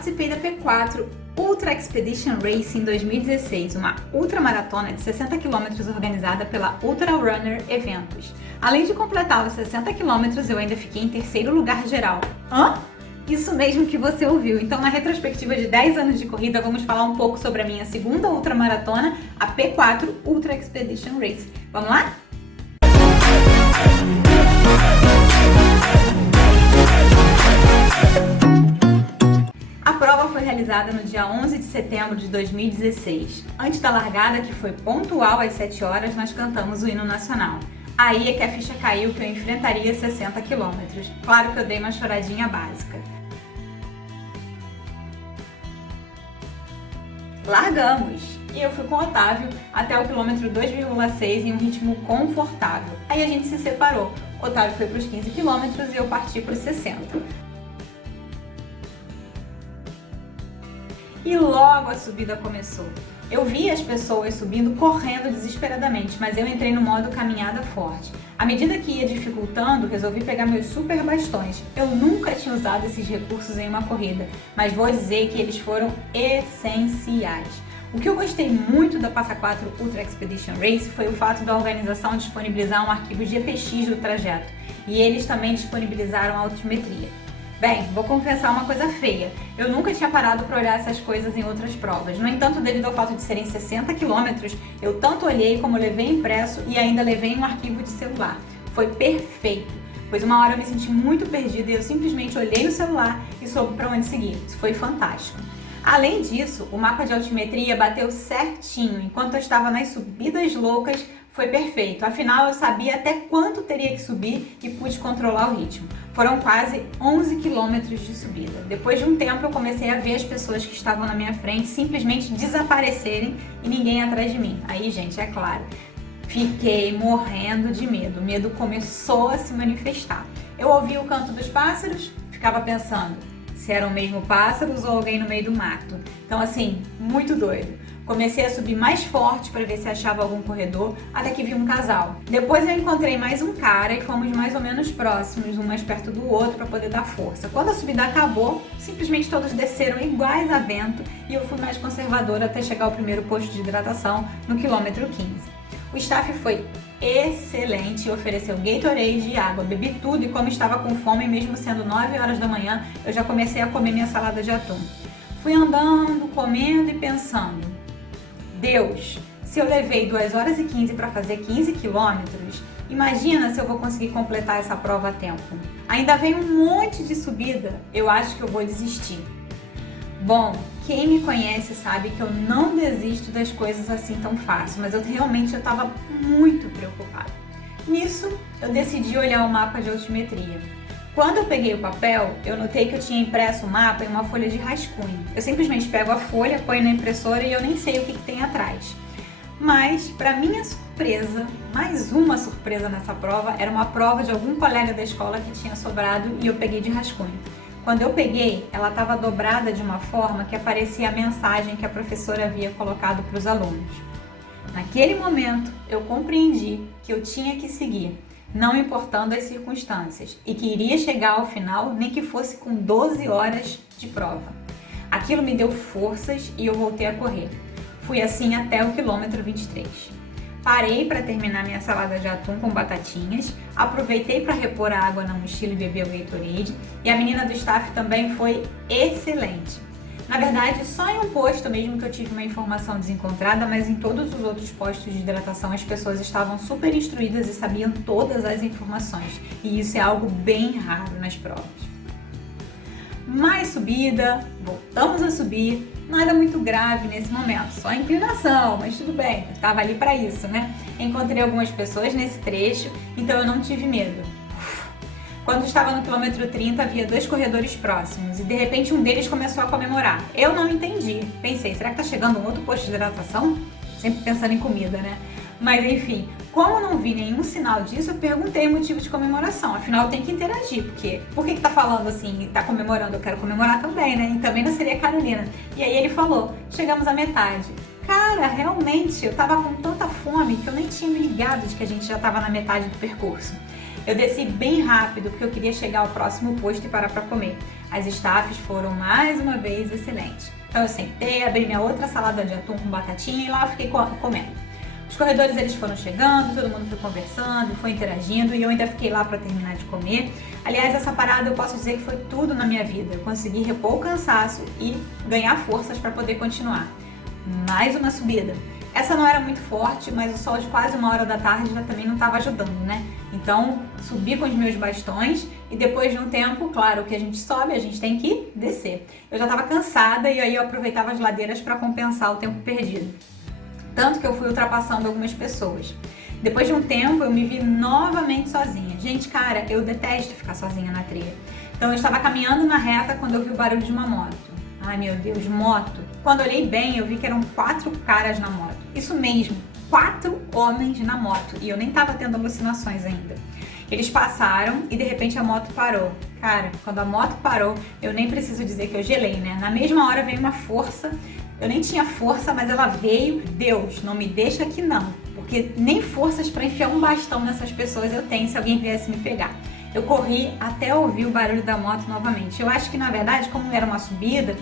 participei da P4 Ultra Expedition Race em 2016, uma ultramaratona de 60 km organizada pela Ultra Runner Eventos. Além de completar os 60 km, eu ainda fiquei em terceiro lugar geral. Hã? Isso mesmo que você ouviu. Então, na retrospectiva de 10 anos de corrida, vamos falar um pouco sobre a minha segunda ultramaratona, a P4 Ultra Expedition Race. Vamos lá? A prova foi realizada no dia 11 de setembro de 2016. Antes da largada, que foi pontual às 7 horas, nós cantamos o hino nacional. Aí é que a ficha caiu que eu enfrentaria 60 km. Claro que eu dei uma choradinha básica. Largamos! E eu fui com o Otávio até o quilômetro 2,6 em um ritmo confortável. Aí a gente se separou. O Otávio foi para os 15 km e eu parti para os 60. E logo a subida começou. Eu vi as pessoas subindo correndo desesperadamente, mas eu entrei no modo caminhada forte. À medida que ia dificultando, resolvi pegar meus super bastões. Eu nunca tinha usado esses recursos em uma corrida, mas vou dizer que eles foram essenciais. O que eu gostei muito da Passa 4 Ultra Expedition Race foi o fato da organização disponibilizar um arquivo GPX do trajeto, e eles também disponibilizaram a altimetria. Bem, vou confessar uma coisa feia. Eu nunca tinha parado para olhar essas coisas em outras provas. No entanto, devido ao fato de serem 60 km, eu tanto olhei como levei impresso e ainda levei um arquivo de celular. Foi perfeito, pois uma hora eu me senti muito perdida e eu simplesmente olhei no celular e soube para onde seguir. Isso foi fantástico. Além disso, o mapa de altimetria bateu certinho. Enquanto eu estava nas subidas loucas, foi perfeito. Afinal, eu sabia até quanto teria que subir e pude controlar o ritmo. Foram quase 11 quilômetros de subida. Depois de um tempo, eu comecei a ver as pessoas que estavam na minha frente simplesmente desaparecerem e ninguém atrás de mim. Aí, gente, é claro, fiquei morrendo de medo. O medo começou a se manifestar. Eu ouvi o canto dos pássaros, ficava pensando se eram mesmo pássaros ou alguém no meio do mato. Então, assim, muito doido. Comecei a subir mais forte para ver se achava algum corredor, até que vi um casal. Depois eu encontrei mais um cara e fomos mais ou menos próximos, um mais perto do outro para poder dar força. Quando a subida acabou, simplesmente todos desceram iguais a vento e eu fui mais conservadora até chegar ao primeiro posto de hidratação no quilômetro 15. O staff foi excelente e ofereceu Gatorade e água. Bebi tudo e como estava com fome, mesmo sendo 9 horas da manhã, eu já comecei a comer minha salada de atum. Fui andando, comendo e pensando: Deus, se eu levei 2 horas e 15 para fazer 15 quilômetros, imagina se eu vou conseguir completar essa prova a tempo. Ainda vem um monte de subida, eu acho que eu vou desistir. Bom, quem me conhece sabe que eu não desisto das coisas assim tão fácil, mas eu realmente estava muito preocupada. Nisso, eu decidi olhar o mapa de altimetria. Quando eu peguei o papel, eu notei que eu tinha impresso o mapa em uma folha de rascunho. Eu simplesmente pego a folha, ponho na impressora e eu nem sei o que tem atrás. Mas, para minha surpresa, mais uma surpresa nessa prova, era uma prova de algum colega da escola que tinha sobrado e eu peguei de rascunho. Quando eu peguei, ela estava dobrada de uma forma que aparecia a mensagem que a professora havia colocado para os alunos. Naquele momento, eu compreendi que eu tinha que seguir, não importando as circunstâncias, e que iria chegar ao final nem que fosse com 12 horas de prova. Aquilo me deu forças e eu voltei a correr. Fui assim até o quilômetro 23. Parei para terminar minha salada de atum com batatinhas, aproveitei para repor a água na mochila e beber o Gatorade, e a menina do staff também foi excelente. Na verdade, só em um posto mesmo que eu tive uma informação desencontrada, mas em todos os outros postos de hidratação as pessoas estavam super instruídas e sabiam todas as informações. E isso é algo bem raro nas provas. Mais subida, voltamos a subir, nada muito grave nesse momento, só inclinação, mas tudo bem, eu estava ali para isso, né? Encontrei algumas pessoas nesse trecho, então eu não tive medo. Quando estava no quilômetro 30, havia 2 corredores próximos e de repente um deles começou a comemorar. Eu não entendi. Pensei, será que tá chegando um outro posto de hidratação? Sempre pensando em comida, né? Mas enfim, como não vi nenhum sinal disso, eu perguntei o motivo de comemoração. Afinal, eu tenho que interagir, porque por que tá falando assim, tá comemorando? Eu quero comemorar também, né? E também não seria Carolina. E aí ele falou, chegamos à metade. Cara, realmente, eu tava com tanta fome que eu nem tinha me ligado de que a gente já tava na metade do percurso. Eu desci bem rápido porque eu queria chegar ao próximo posto e parar para comer. As staffs foram mais uma vez excelentes. Então eu sentei, abri minha outra salada de atum com batatinha e lá eu fiquei comendo. Os corredores eles foram chegando, todo mundo foi conversando, foi interagindo e eu ainda fiquei lá para terminar de comer. Aliás, essa parada eu posso dizer que foi tudo na minha vida. Eu consegui repor o cansaço e ganhar forças para poder continuar. Mais uma subida. Essa não era muito forte, mas o sol de quase 1h da tarde já também não estava ajudando, né? Então, subi com os meus bastões e depois de um tempo, claro, que a gente sobe, a gente tem que descer. Eu já estava cansada e aí eu aproveitava as ladeiras para compensar o tempo perdido. Tanto que eu fui ultrapassando algumas pessoas. Depois de um tempo, eu me vi novamente sozinha. Gente, cara, eu detesto ficar sozinha na trilha. Então, eu estava caminhando na reta quando eu vi o barulho de uma moto. Ai, meu Deus, moto. Quando olhei bem, eu vi que eram 4 caras na moto. Isso mesmo, 4 homens na moto. E eu nem tava tendo alucinações ainda. Eles passaram e de repente a moto parou. Cara, quando a moto parou, eu nem preciso dizer que eu gelei, né? Na mesma hora veio uma força. Eu nem tinha força, mas ela veio. Deus, não me deixa aqui não. Porque nem forças para enfiar um bastão nessas pessoas eu tenho se alguém viesse me pegar. Eu corri até ouvir o barulho da moto novamente. Eu acho que, na verdade, como era uma subida,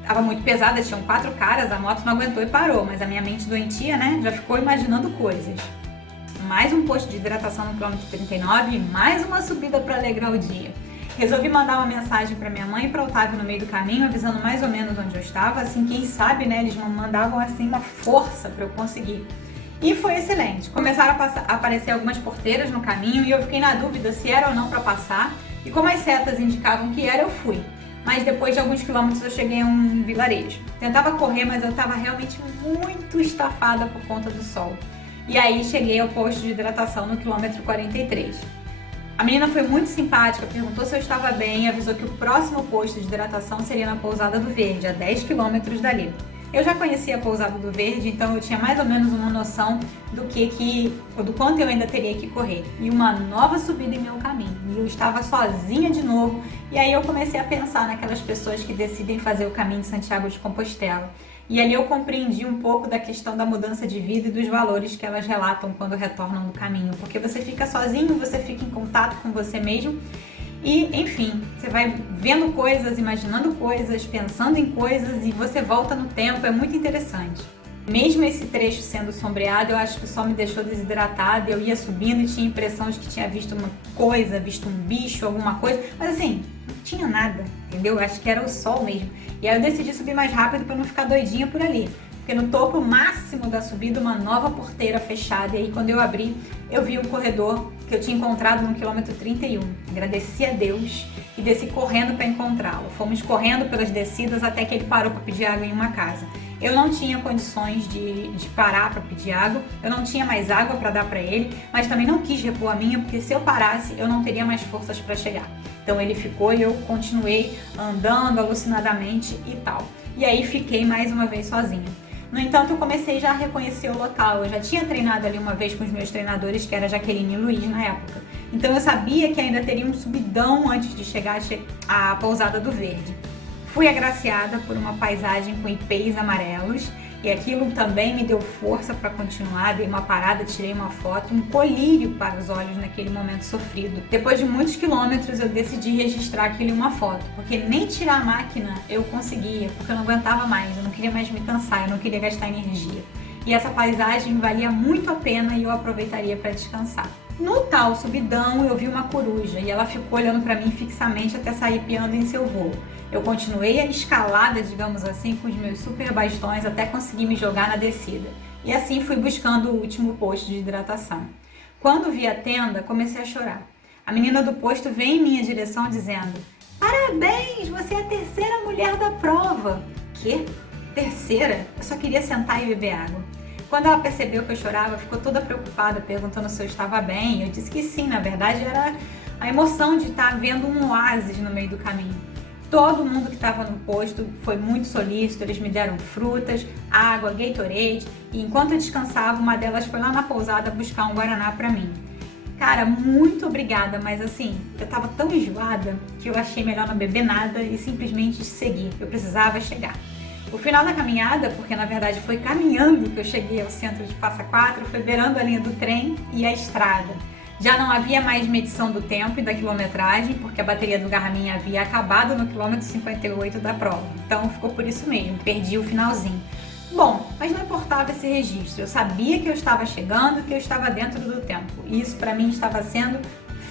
estava muito pesada, tinham 4 caras, a moto não aguentou e parou. Mas a minha mente doentia, né, já ficou imaginando coisas. Mais um posto de hidratação no quilômetro 39 e mais uma subida para alegrar o dia. Resolvi mandar uma mensagem para minha mãe e para o Otávio no meio do caminho, avisando mais ou menos onde eu estava. Assim, quem sabe, né, eles mandavam assim uma força para eu conseguir. E foi excelente. Começaram a aparecer algumas porteiras no caminho e eu fiquei na dúvida se era ou não para passar. E como as setas indicavam que era, eu fui. Mas depois de alguns quilômetros eu cheguei a um vilarejo. Tentava correr, mas eu estava realmente muito estafada por conta do sol. E aí cheguei ao posto de hidratação no quilômetro 43. A menina foi muito simpática, perguntou se eu estava bem e avisou que o próximo posto de hidratação seria na Pousada do Verde, a 10 quilômetros dali. Eu já conhecia a Pousada do Verde, então eu tinha mais ou menos uma noção do quanto eu ainda teria que correr. E uma nova subida em meu caminho. E eu estava sozinha de novo. E aí eu comecei a pensar naquelas pessoas que decidem fazer o caminho de Santiago de Compostela. E ali eu compreendi um pouco da questão da mudança de vida e dos valores que elas relatam quando retornam do caminho. Porque você fica sozinho, você fica em contato com você mesmo. E, enfim, você vai vendo coisas, imaginando coisas, pensando em coisas e você volta no tempo, é muito interessante. Mesmo esse trecho sendo sombreado, eu acho que o sol me deixou desidratada, eu ia subindo e tinha a impressão de que tinha visto uma coisa, visto um bicho, alguma coisa, mas assim, não tinha nada, entendeu? Eu acho que era o sol mesmo. E aí eu decidi subir mais rápido para não ficar doidinha por ali. Porque no topo máximo da subida, uma nova porteira fechada. E aí quando eu abri, eu vi o corredor que eu tinha encontrado no quilômetro 31. Agradeci a Deus e desci correndo para encontrá-lo. Fomos correndo pelas descidas até que ele parou para pedir água em uma casa. Eu não tinha condições de parar para pedir água, eu não tinha mais água para dar para ele, mas também não quis repor a minha, porque se eu parasse, eu não teria mais forças para chegar. Então ele ficou e eu continuei andando alucinadamente e tal. E aí fiquei mais uma vez sozinha. No entanto, eu comecei já a reconhecer o local. Eu já tinha treinado ali uma vez com os meus treinadores, que era Jaqueline e Luiz na época. Então eu sabia que ainda teria um subidão antes de chegar à Pousada do Verde. Fui agraciada por uma paisagem com ipês amarelos e aquilo também me deu força para continuar. Dei uma parada, tirei uma foto, um colírio para os olhos naquele momento sofrido. Depois de muitos quilômetros eu decidi registrar aquilo em uma foto, porque nem tirar a máquina eu conseguia, porque eu não aguentava mais, eu não queria mais me cansar, eu não queria gastar energia. E essa paisagem valia muito a pena e eu aproveitaria para descansar. No tal subidão eu vi uma coruja e ela ficou olhando para mim fixamente até sair piando em seu voo. Eu continuei a escalada, digamos assim, com os meus super bastões até conseguir me jogar na descida. E assim fui buscando o último posto de hidratação. Quando vi a tenda, comecei a chorar. A menina do posto veio em minha direção dizendo: "Parabéns, você é a terceira mulher da prova." Quê? Terceira? Eu só queria sentar e beber água. Quando ela percebeu que eu chorava, ficou toda preocupada, perguntando se eu estava bem. Eu disse que sim, na verdade era a emoção de estar vendo um oásis no meio do caminho. Todo mundo que estava no posto foi muito solícito, eles me deram frutas, água, Gatorade, e enquanto eu descansava, uma delas foi lá na pousada buscar um guaraná para mim. Cara, muito obrigada, mas assim, eu tava tão enjoada que eu achei melhor não beber nada e simplesmente seguir. Eu precisava chegar. O final da caminhada, porque na verdade foi caminhando que eu cheguei ao centro de Passa Quatro, foi beirando a linha do trem e a estrada. Já não havia mais medição do tempo e da quilometragem, porque a bateria do Garmin havia acabado no quilômetro 58 da prova. Então ficou por isso mesmo, perdi o finalzinho. Bom, mas não importava esse registro, eu sabia que eu estava chegando, que eu estava dentro do tempo. E isso para mim estava sendo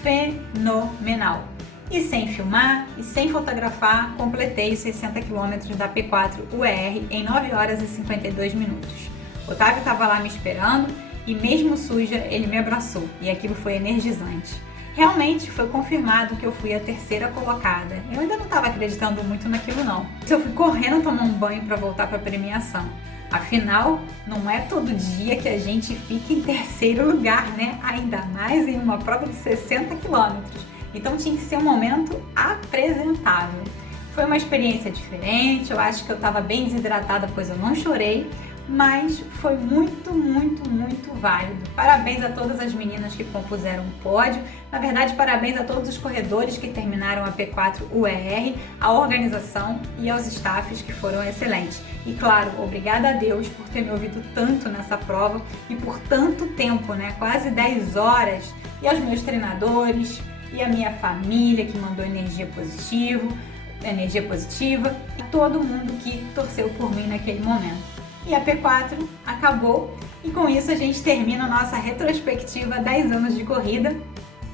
fenomenal. E sem filmar e sem fotografar, completei os 60 km da P4 UER em 9 horas e 52 minutos. O Otávio estava lá me esperando e mesmo suja, ele me abraçou e aquilo foi energizante. Realmente foi confirmado que eu fui a terceira colocada. Eu ainda não estava acreditando muito naquilo não. Eu fui correndo tomar um banho para voltar para a premiação. Afinal, não é todo dia que a gente fica em terceiro lugar, né? Ainda mais em uma prova de 60 quilômetros. Então tinha que ser um momento apresentável. Foi uma experiência diferente, eu acho que eu estava bem desidratada, pois eu não chorei, mas foi muito, muito, muito válido. Parabéns a todas as meninas que compuseram o pódio, na verdade parabéns a todos os corredores que terminaram a P4 UER, a organização e aos staffs que foram excelentes. E claro, obrigada a Deus por ter me ouvido tanto nessa prova e por tanto tempo, né? Quase 10 horas, e aos meus treinadores, e a minha família que mandou energia positiva, e todo mundo que torceu por mim naquele momento. E a P4 acabou e com isso a gente termina a nossa retrospectiva 10 anos de corrida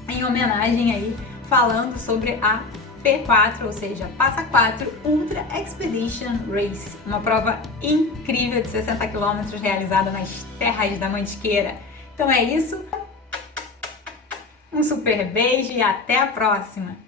em homenagem aí falando sobre a P4, ou seja, Passa 4 Ultra Expedition Race, uma prova incrível de 60 km realizada nas terras da Mantiqueira. Então é isso. Um super beijo e até a próxima!